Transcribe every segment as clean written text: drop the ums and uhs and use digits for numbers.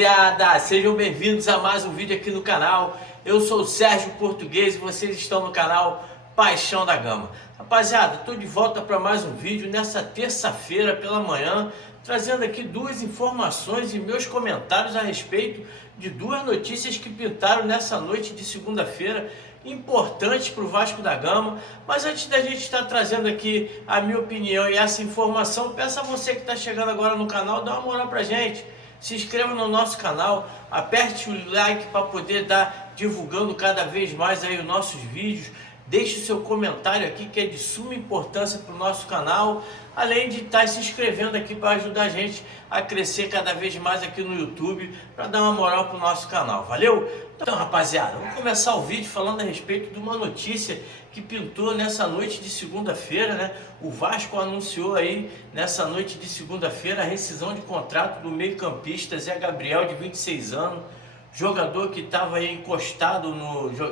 rapaziada, sejam bem-vindos a mais um vídeo aqui no canal. Eu sou o Sérgio Português e vocês estão no canal Paixão da Gama. Rapaziada, estou de volta para mais um vídeo nessa terça-feira pela manhã, trazendo aqui duas informações e meus comentários a respeito de duas notícias que pintaram nessa noite de segunda-feira, importantes para o Vasco da Gama. Mas antes da gente estar trazendo aqui a minha opinião e essa informação, peço a você que está chegando agora no canal, dá uma moral pra gente, se inscreva no nosso canal, aperte o like para poder dar divulgando cada vez mais aí os nossos vídeos. Deixe o seu comentário aqui, que é de suma importância para o nosso canal, além de estar se inscrevendo aqui para ajudar a gente a crescer cada vez mais aqui no YouTube, para dar uma moral para o nosso canal, valeu? Então, rapaziada, vamos começar o vídeo falando a respeito de uma notícia que pintou nessa noite de segunda-feira, né? O Vasco anunciou aí nessa noite de segunda-feira a rescisão de contrato do meio-campista Zé Gabriel, de 26 anos, jogador que estava aí encostado,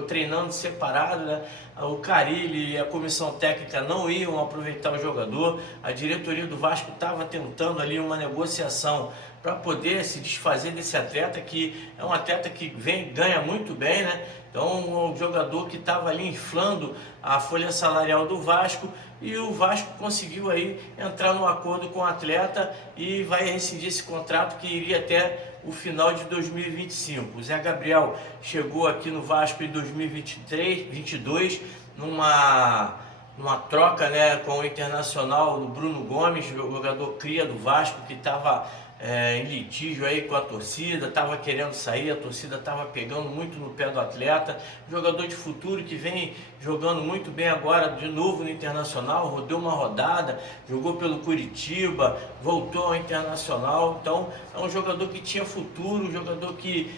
treinando separado, né? O Carille e a comissão técnica não iam aproveitar o jogador, a diretoria do Vasco estava tentando ali uma negociação para poder se desfazer desse atleta, que é um atleta que ganha muito bem, né? Então, um jogador que estava ali inflando a folha salarial do Vasco, e o Vasco conseguiu aí entrar num acordo com o atleta e vai rescindir esse contrato que iria até o final de 2025. O Zé Gabriel chegou aqui no Vasco em 2022, numa troca, né, com o Internacional, do Bruno Gomes, jogador cria do Vasco, que estava em litígio aí com a torcida, estava querendo sair, a torcida estava pegando muito no pé do atleta, jogador de futuro que vem jogando muito bem agora de novo no Internacional, rodou uma rodada, jogou pelo Curitiba, voltou ao Internacional. Então é um jogador que tinha futuro, um jogador que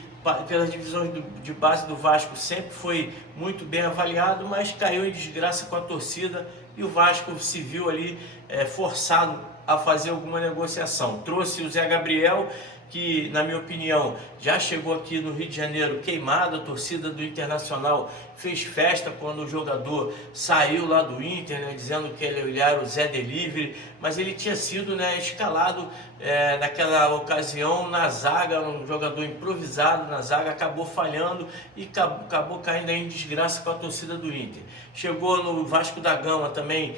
pelas divisões de base do Vasco sempre foi muito bem avaliado, mas caiu em desgraça com a torcida e o Vasco se viu ali forçado a fazer alguma negociação. Trouxe o Zé Gabriel, que na minha opinião já chegou aqui no Rio de Janeiro queimado. A torcida do Internacional fez festa quando o jogador saiu lá do Inter, né, dizendo que ele era o Zé Delivery, mas ele tinha sido, né, escalado naquela ocasião na zaga, um jogador improvisado na zaga, acabou falhando e acabou caindo em desgraça com a torcida do Inter. Chegou no Vasco da Gama também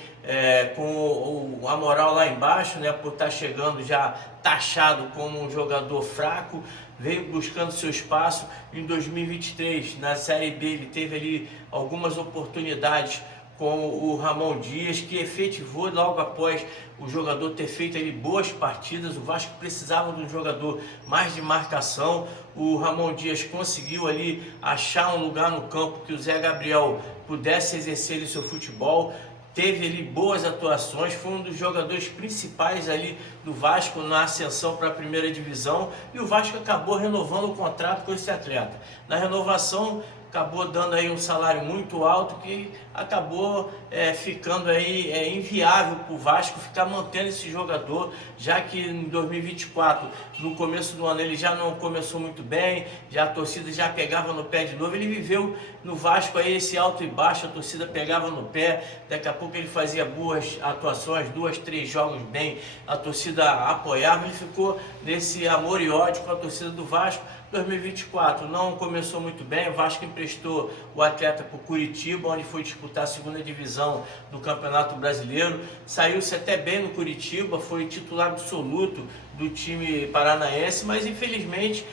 com a moral lá embaixo, né, por estar chegando já taxado como um jogador fraco, veio buscando seu espaço. Em 2023, na Série B, ele teve ali algumas oportunidades com o Ramon Dias, que efetivou logo após o jogador ter feito ali boas partidas. O Vasco precisava de um jogador mais de marcação. O Ramon Dias conseguiu ali achar um lugar no campo que o Zé Gabriel pudesse exercer o seu futebol. Teve ali boas atuações, foi um dos jogadores principais ali do Vasco na ascensão para a primeira divisão, e o Vasco acabou renovando o contrato com esse atleta. Na renovação acabou dando aí um salário muito alto, que acabou ficando aí inviável para o Vasco ficar mantendo esse jogador, já que em 2024, no começo do ano, ele já não começou muito bem, já a torcida já pegava no pé de novo. Ele viveu no Vasco aí esse alto e baixo, a torcida pegava no pé, daqui a pouco ele fazia boas atuações, 2, 3 jogos bem, a torcida apoiava, ele ficou nesse amor e ódio com a torcida do Vasco. 2024 não começou muito bem, o Vasco emprestou o atleta para o Curitiba, onde foi disputar a segunda divisão do Campeonato Brasileiro. Saiu-se até bem no Curitiba, foi titular absoluto do time paranaense, mas infelizmente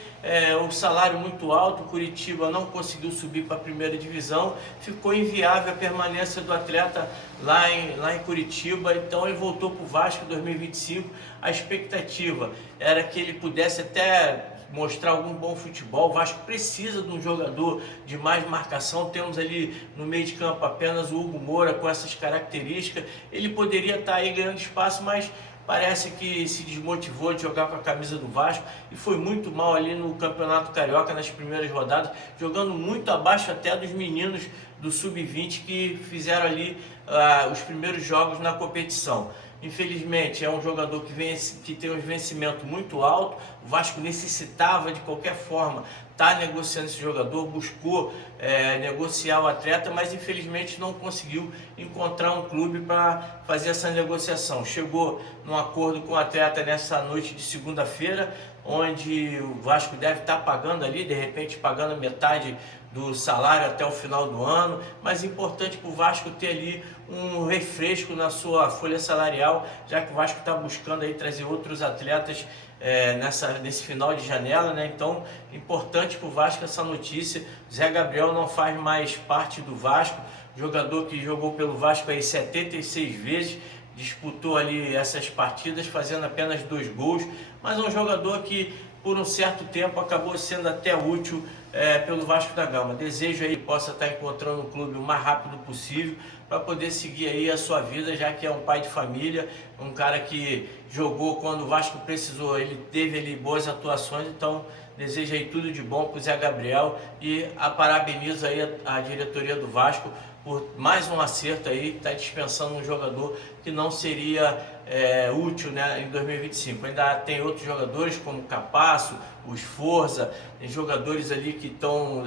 o salário muito alto, o Curitiba não conseguiu subir para a primeira divisão, ficou inviável a permanência do atleta lá em Curitiba. Então ele voltou para o Vasco em 2025, a expectativa era que ele pudesse até mostrar algum bom futebol. O Vasco precisa de um jogador de mais marcação. Temos ali no meio de campo apenas o Hugo Moura com essas características. Ele poderia estar aí ganhando espaço, mas parece que se desmotivou de jogar com a camisa do Vasco e foi muito mal ali no Campeonato Carioca nas primeiras rodadas, jogando muito abaixo até dos meninos do Sub-20 que fizeram ali os primeiros jogos na competição. Infelizmente é um jogador que tem um vencimento muito alto. O Vasco necessitava de qualquer forma estar negociando esse jogador, buscou negociar o atleta, mas infelizmente não conseguiu encontrar um clube para fazer essa negociação. Chegou num acordo com o atleta nessa noite de segunda-feira, onde o Vasco deve estar pagando ali, de repente pagando metade do salário até o final do ano, mas é importante para o Vasco ter ali um refresco na sua folha salarial, já que o Vasco está buscando aí trazer outros atletas nesse final de janela, né? Então, importante para o Vasco essa notícia. Zé Gabriel não faz mais parte do Vasco, jogador que jogou pelo Vasco aí 76 vezes, disputou ali essas partidas fazendo apenas 2 gols, mas é um jogador que por um certo tempo acabou sendo até útil pelo Vasco da Gama. Desejo aí que possa estar encontrando o clube o mais rápido possível para poder seguir aí a sua vida, já que é um pai de família, um cara que jogou quando o Vasco precisou, ele teve ali boas atuações. Então desejo aí tudo de bom para o Zé Gabriel e parabenizo aí a diretoria do Vasco por mais um acerto aí, está dispensando um jogador que não seria útil, né, em 2025. Ainda tem outros jogadores como o Capasso, o Sforza, tem jogadores ali que estão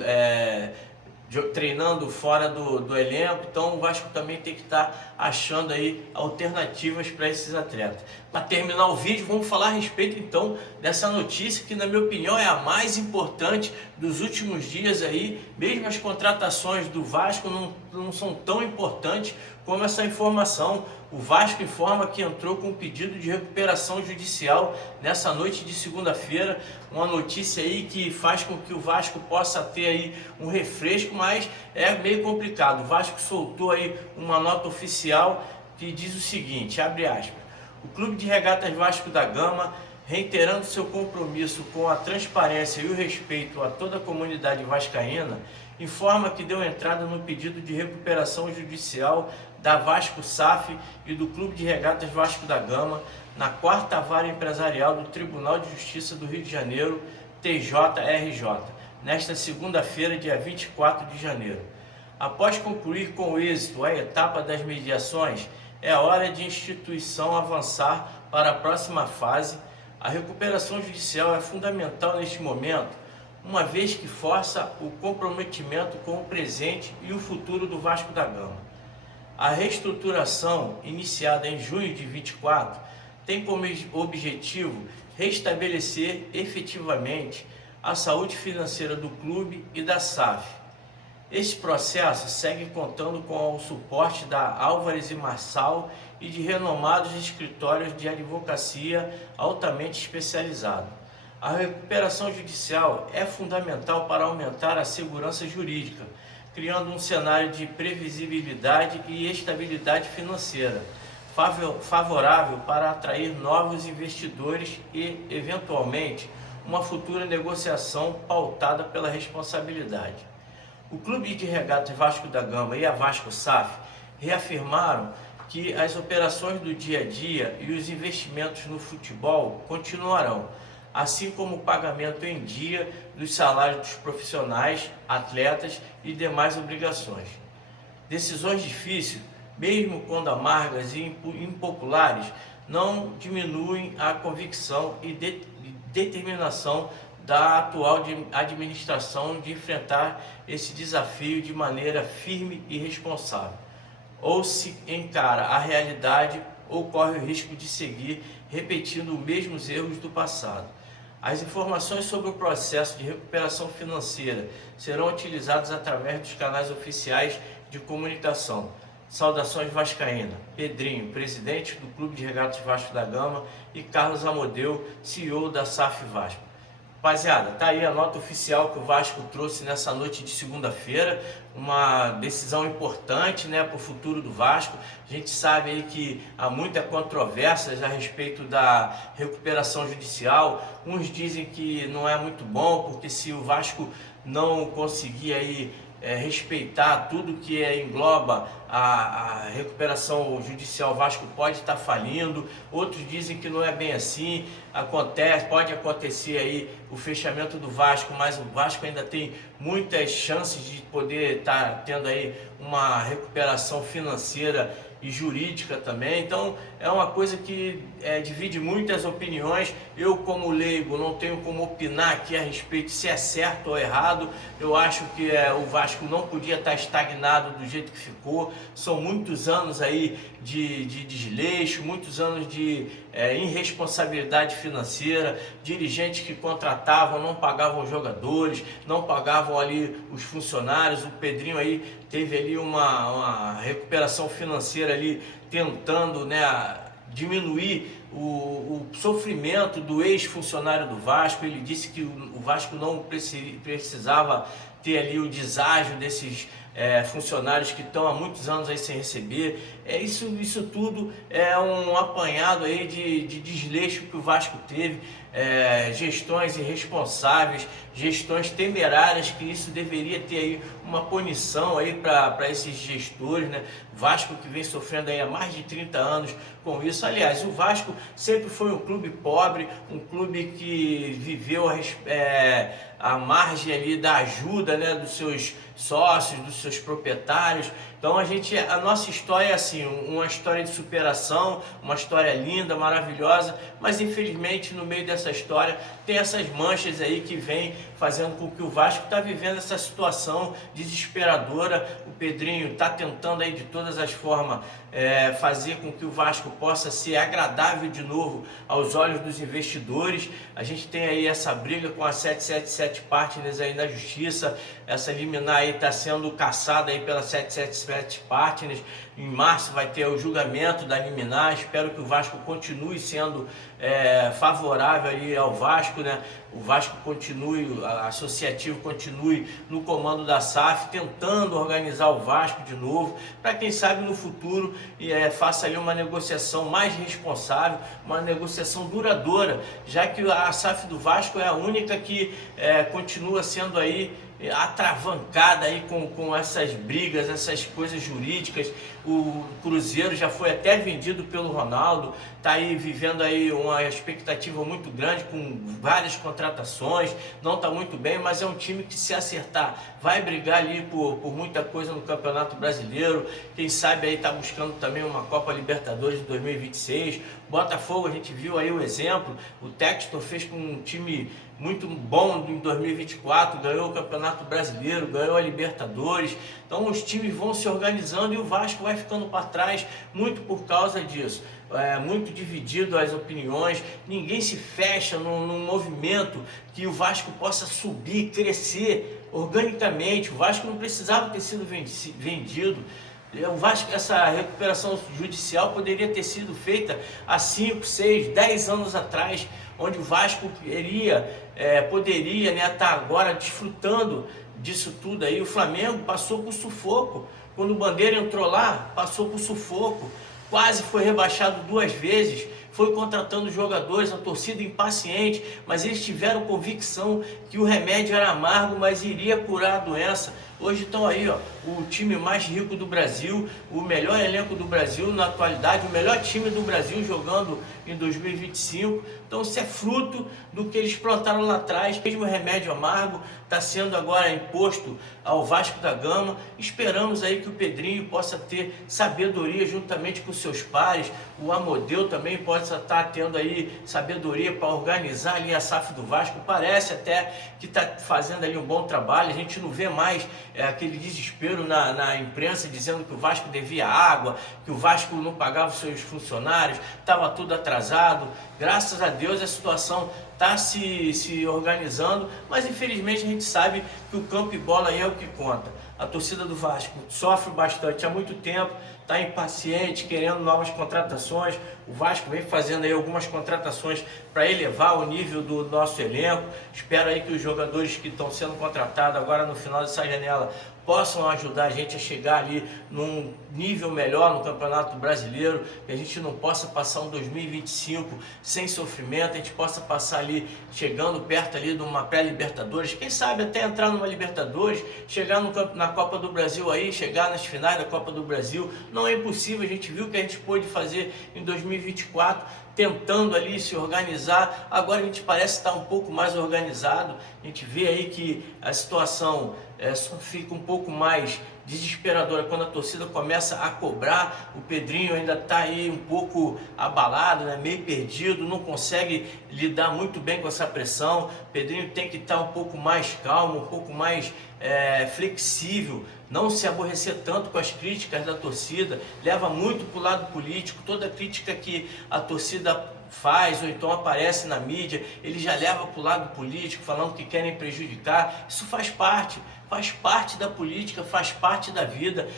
treinando fora do elenco, então o Vasco também tem que estar achando aí alternativas para esses atletas. Para terminar o vídeo, vamos falar a respeito então dessa notícia que, na minha opinião, é a mais importante dos últimos dias aí. Mesmo as contratações do Vasco não são tão importantes como essa informação. O Vasco informa que entrou com um pedido de recuperação judicial nessa noite de segunda-feira, uma notícia aí que faz com que o Vasco possa ter aí um refresco, mas é meio complicado. O Vasco soltou aí uma nota oficial que diz o seguinte, abre aspas: o Clube de Regatas Vasco da Gama, reiterando seu compromisso com a transparência e o respeito a toda a comunidade vascaína, informa que deu entrada no pedido de recuperação judicial da Vasco SAF e do Clube de Regatas Vasco da Gama na 4ª Vara Empresarial do Tribunal de Justiça do Rio de Janeiro, TJRJ, nesta segunda-feira, dia 24 de janeiro. Após concluir com êxito a etapa das mediações, é hora de instituição avançar para a próxima fase. A recuperação judicial é fundamental neste momento, uma vez que força o comprometimento com o presente e o futuro do Vasco da Gama. A reestruturação, iniciada em junho de 24, tem como objetivo restabelecer efetivamente a saúde financeira do clube e da SAF. Esse processo segue contando com o suporte da Álvares e Marçal e de renomados escritórios de advocacia altamente especializados. A recuperação judicial é fundamental para aumentar a segurança jurídica, criando um cenário de previsibilidade e estabilidade financeira, favorável para atrair novos investidores e, eventualmente, uma futura negociação pautada pela responsabilidade. O Clube de Regatas Vasco da Gama e a Vasco SAF reafirmaram que as operações do dia a dia e os investimentos no futebol continuarão, assim como o pagamento em dia dos salários dos profissionais, atletas e demais obrigações. Decisões difíceis, mesmo quando amargas e impopulares, não diminuem a convicção e determinação da atual administração de enfrentar esse desafio de maneira firme e responsável. Ou se encara a realidade ou corre o risco de seguir repetindo os mesmos erros do passado. As informações sobre o processo de recuperação financeira serão utilizadas através dos canais oficiais de comunicação. Saudações vascaína. Pedrinho, presidente do Clube de Regatas Vasco da Gama, e Carlos Amodeu, CEO da SAF Vasco. Rapaziada, tá aí a nota oficial que o Vasco trouxe nessa noite de segunda-feira, uma decisão importante, né, para o futuro do Vasco. A gente sabe aí que há muitas controvérsias a respeito da recuperação judicial. Uns dizem que não é muito bom, porque se o Vasco não conseguir aí respeitar tudo que engloba a recuperação judicial, o Vasco pode estar falindo. Outros dizem que não é bem assim, pode acontecer aí o fechamento do Vasco, mas o Vasco ainda tem muitas chances de poder estar tendo aí uma recuperação financeira e jurídica também. Então é uma coisa que divide muitas opiniões. Eu, como leigo, não tenho como opinar aqui a respeito se é certo ou errado. Eu acho que o Vasco não podia estar estagnado do jeito que ficou. São muitos anos aí de desleixo, muitos anos de irresponsabilidade financeira, dirigentes que contratavam, não pagavam os jogadores, não pagavam ali os funcionários. O Pedrinho aí teve ali uma recuperação financeira ali, tentando, né, diminuir o sofrimento do ex-funcionário do Vasco. Ele disse que o Vasco não precisava ter ali o deságio desses funcionários que estão há muitos anos aí sem receber. Isso tudo é um apanhado aí de desleixo que o Vasco teve, gestões irresponsáveis, gestões temerárias, que isso deveria ter aí uma punição aí para esses gestores, né? Vasco que vem sofrendo aí há mais de 30 anos com isso. Aliás, o Vasco sempre foi um clube pobre, um clube que viveu à margem ali da ajuda, né, dos seus sócios, dos seus proprietários. Então a nossa história é assim, uma história de superação, uma história linda, maravilhosa, mas infelizmente no meio dessa história tem essas manchas aí que vem fazendo com que o Vasco está vivendo essa situação desesperadora. O Pedrinho está tentando aí de todas as formas fazer com que o Vasco possa ser agradável de novo aos olhos dos investidores. A gente tem aí essa briga com a 777 Partners aí na justiça. Essa liminar aí está sendo caçada aí pela 777 Partners. Em março vai ter o julgamento da liminar. Espero que o Vasco continue sendo favorável ali ao Vasco, né? O Vasco continue, associativo continue no comando da SAF, tentando organizar o Vasco de novo, para quem sabe no futuro faça ali uma negociação mais responsável, uma negociação duradoura, já que a SAF do Vasco é a única que continua sendo aí atravancada aí com essas brigas, essas coisas jurídicas. O Cruzeiro já foi até vendido pelo Ronaldo, está aí vivendo aí uma expectativa muito grande, com várias contratações, não está muito bem, mas é um time que, se acertar, vai brigar ali por muita coisa no Campeonato Brasileiro. Quem sabe aí está buscando também uma Copa Libertadores de 2026. Botafogo, a gente viu aí o exemplo, o Textor fez com um time muito bom em 2024, ganhou o Campeonato Brasileiro, ganhou a Libertadores. Então os times vão se organizando e o Vasco vai ficando para trás muito por causa disso. Muito dividido as opiniões, ninguém se fecha num movimento que o Vasco possa subir, crescer organicamente. O Vasco não precisava ter sido vendido. O Vasco, essa recuperação judicial poderia ter sido feita há 5, 6, 10 anos atrás, onde o Vasco poderia, né, estar agora desfrutando disso tudo aí. O Flamengo passou por sufoco, quando o Bandeira entrou lá, passou por sufoco, quase foi rebaixado 2 vezes, foi contratando jogadores, a torcida impaciente, mas eles tiveram convicção que o remédio era amargo, mas iria curar a doença. Hoje estão aí, ó, o time mais rico do Brasil, o melhor elenco do Brasil na atualidade, o melhor time do Brasil jogando em 2025. Então isso é fruto do que eles plantaram lá atrás. O mesmo remédio amargo está sendo agora imposto ao Vasco da Gama. Esperamos aí que o Pedrinho possa ter sabedoria juntamente com seus pares. O Amodeu também possa estar tendo aí sabedoria para organizar ali a SAF do Vasco. Parece até que está fazendo ali um bom trabalho. A gente não vê mais aquele desespero na imprensa dizendo que o Vasco devia água, que o Vasco não pagava os seus funcionários, estava tudo atrasado. Graças a Deus a situação está se organizando, mas infelizmente a gente sabe que o campo e bola aí é o que conta. A torcida do Vasco sofre bastante há muito tempo, está impaciente, querendo novas contratações. O Vasco vem fazendo aí algumas contratações para elevar o nível do nosso elenco. Espero aí que os jogadores que estão sendo contratados agora no final dessa janela possam ajudar a gente a chegar ali num nível melhor no Campeonato Brasileiro, que a gente não possa passar um 2025 sem sofrimento, a gente possa passar ali, chegando perto ali de uma pré-Libertadores, quem sabe até entrar numa Libertadores, chegar na Copa do Brasil aí, chegar nas finais da Copa do Brasil. Não é impossível, a gente viu o que a gente pôde fazer em 2024, tentando ali se organizar. Agora a gente parece estar um pouco mais organizado, a gente vê aí que a situação só fica um pouco mais desesperadora quando a torcida começa a cobrar. O Pedrinho ainda está aí um pouco abalado, né? Meio perdido, não consegue lidar muito bem com essa pressão. O Pedrinho tem que estar um pouco mais calmo, um pouco mais flexível, não se aborrecer tanto com as críticas da torcida. Leva muito para o lado político, toda crítica que a torcida faz ou então aparece na mídia, ele já leva para o lado político, falando que querem prejudicar. Isso faz parte da política, faz parte da vida.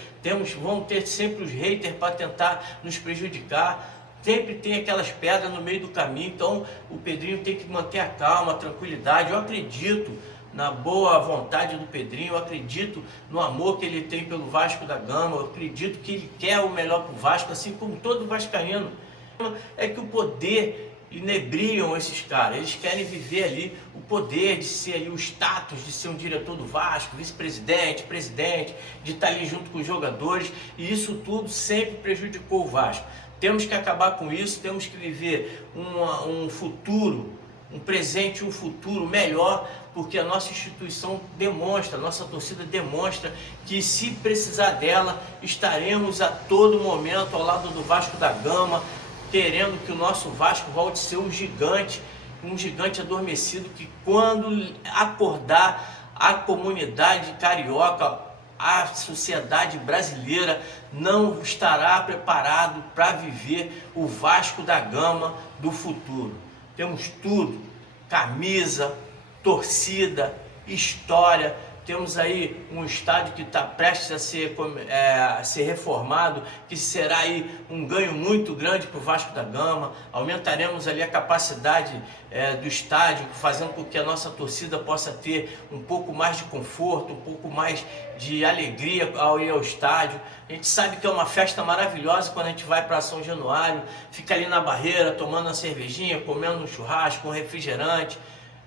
Vão ter sempre os haters para tentar nos prejudicar. Sempre tem aquelas pedras no meio do caminho, então o Pedrinho tem que manter a calma, a tranquilidade. Eu acredito na boa vontade do Pedrinho, eu acredito no amor que ele tem pelo Vasco da Gama, eu acredito que ele quer o melhor para o Vasco, assim como todo vascaíno. É que o poder inebriam esses caras, eles querem viver ali o poder de ser ali o status de ser um diretor do Vasco, vice-presidente, presidente, de estar ali junto com os jogadores, e isso tudo sempre prejudicou o Vasco. Temos que acabar com isso, temos que viver um futuro, um presente e um futuro melhor, porque a nossa instituição demonstra, a nossa torcida demonstra que se precisar dela, estaremos a todo momento ao lado do Vasco da Gama, querendo que o nosso Vasco volte a ser um gigante adormecido, que quando acordar a comunidade carioca, a sociedade brasileira não estará preparado para viver o Vasco da Gama do futuro. Temos tudo, camisa, torcida, história. Temos aí um estádio que está prestes a ser reformado, que será aí um ganho muito grande para o Vasco da Gama. Aumentaremos ali a capacidade do estádio, fazendo com que a nossa torcida possa ter um pouco mais de conforto, um pouco mais de alegria ao ir ao estádio. A gente sabe que é uma festa maravilhosa quando a gente vai para São Januário, fica ali na barreira, tomando uma cervejinha, comendo um churrasco, um refrigerante,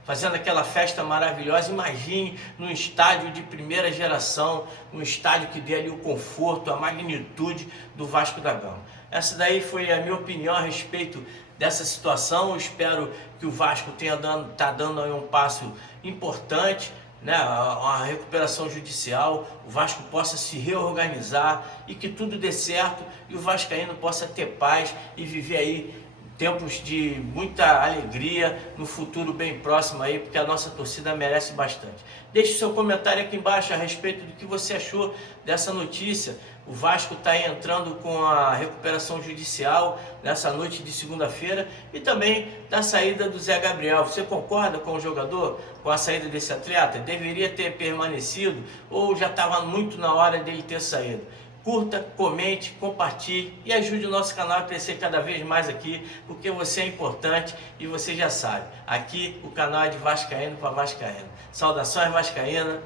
fazendo aquela festa maravilhosa. Imagine num estádio de primeira geração, um estádio que dê ali o conforto, a magnitude do Vasco da Gama. Essa daí foi a minha opinião a respeito dessa situação. Eu espero que o Vasco está dando aí um passo importante, né, a recuperação judicial, o Vasco possa se reorganizar e que tudo dê certo e o vascaíno possa ter paz e viver aí tempos de muita alegria no futuro bem próximo aí, porque a nossa torcida merece bastante. Deixe seu comentário aqui embaixo a respeito do que você achou dessa notícia. O Vasco está entrando com a recuperação judicial nessa noite de segunda-feira e também da saída do Zé Gabriel. Você concorda com o jogador, com a saída desse atleta? Deveria ter permanecido ou já estava muito na hora dele ter saído? Curta, comente, compartilhe e ajude o nosso canal a crescer cada vez mais aqui, porque você é importante e você já sabe, aqui o canal é de vascaíno para vascaíno. Saudações vascaína.